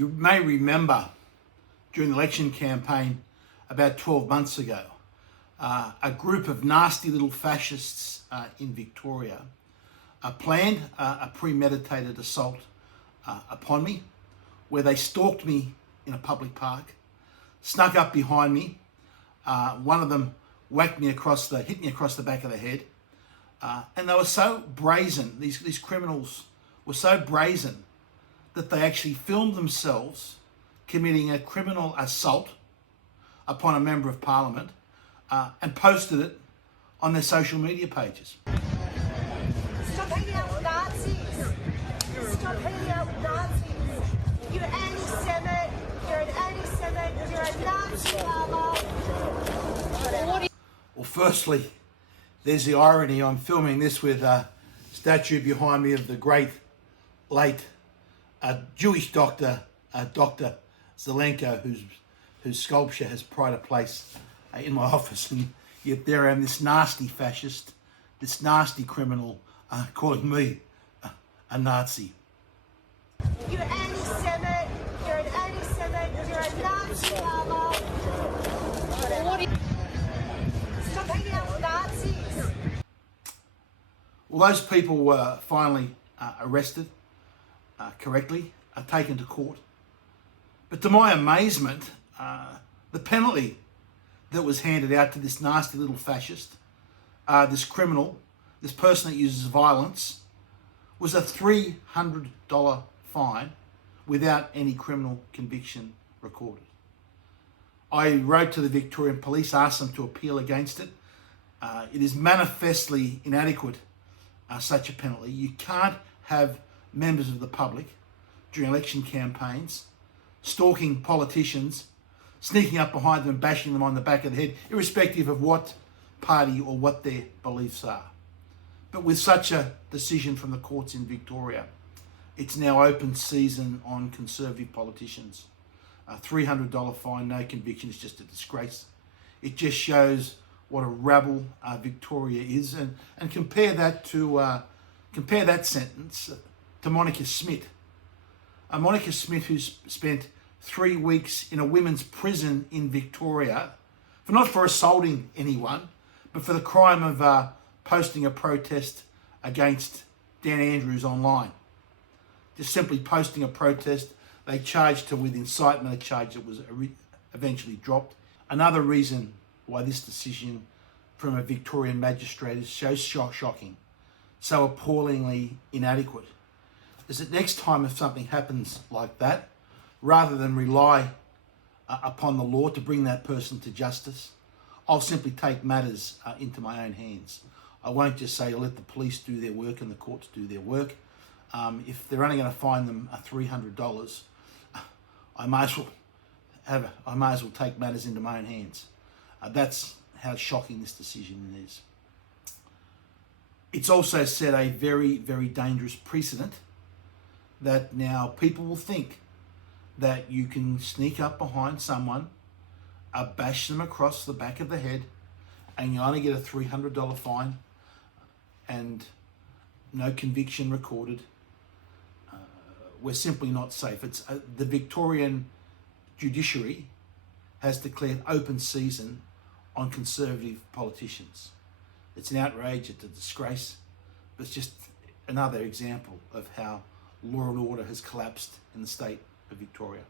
You may remember during the election campaign about 12 months ago, a group of nasty little fascists in Victoria planned a premeditated assault upon me, where they stalked me in a public park, snuck up behind me. One of them hit me across the back of the head. And they were so brazen, these criminals were so brazen that they actually filmed themselves committing a criminal assault upon a member of parliament and posted it on their social media pages. Stop hanging out with Nazis. Stop hanging out with Nazis. You're anti-Semite. You're an anti-Semite. You're a Nazi lover. Well, firstly, there's the irony. I'm filming this with a statue behind me of the great, late Jewish doctor, Dr. Zelenko, whose sculpture has pride of place in my office. And yet there I am, this nasty fascist, this nasty criminal, calling me a Nazi. You're anti-Semite. You're an anti-Semite. You're a Nazi lover. Stop hanging out with Nazis. Well, those people were finally arrested correctly, taken to court. But to my amazement, the penalty that was handed out to this nasty little fascist, this criminal, this person that uses violence, was a $300 fine without any criminal conviction recorded. I wrote to the Victorian Police, asked them to appeal against it. It is manifestly inadequate, such a penalty. You can't have members of the public during election campaigns stalking politicians, sneaking up behind them, bashing them on the back of the head, irrespective of what party or what their beliefs are. But with such a decision from the courts in Victoria, it's now open season on Conservative politicians. A $300 fine, no conviction, is just a disgrace. It just shows what a rabble Victoria is, and compare that sentence to Monica Smith. Monica Smith, who's spent 3 weeks in a women's prison in Victoria, not for assaulting anyone, but for the crime of posting a protest against Dan Andrews online. Just simply posting a protest. They charged her with incitement, a charge that was eventually dropped. Another reason why this decision from a Victorian magistrate is so shocking, so appallingly inadequate, is that next time if something happens like that, rather than rely upon the law to bring that person to justice, I'll simply take matters into my own hands. I won't just say let the police do their work and the courts do their work. If they're only going to fine them $300, I might as well take matters into my own hands. That's how shocking this decision is. It's also set a very, very dangerous precedent that now people will think that you can sneak up behind someone, bash them across the back of the head, and you only get a $300 fine and no conviction recorded. We're simply not safe. It's the Victorian judiciary has declared open season on Conservative politicians. It's an outrage, it's a disgrace, but it's just another example of how law and order has collapsed in the state of Victoria.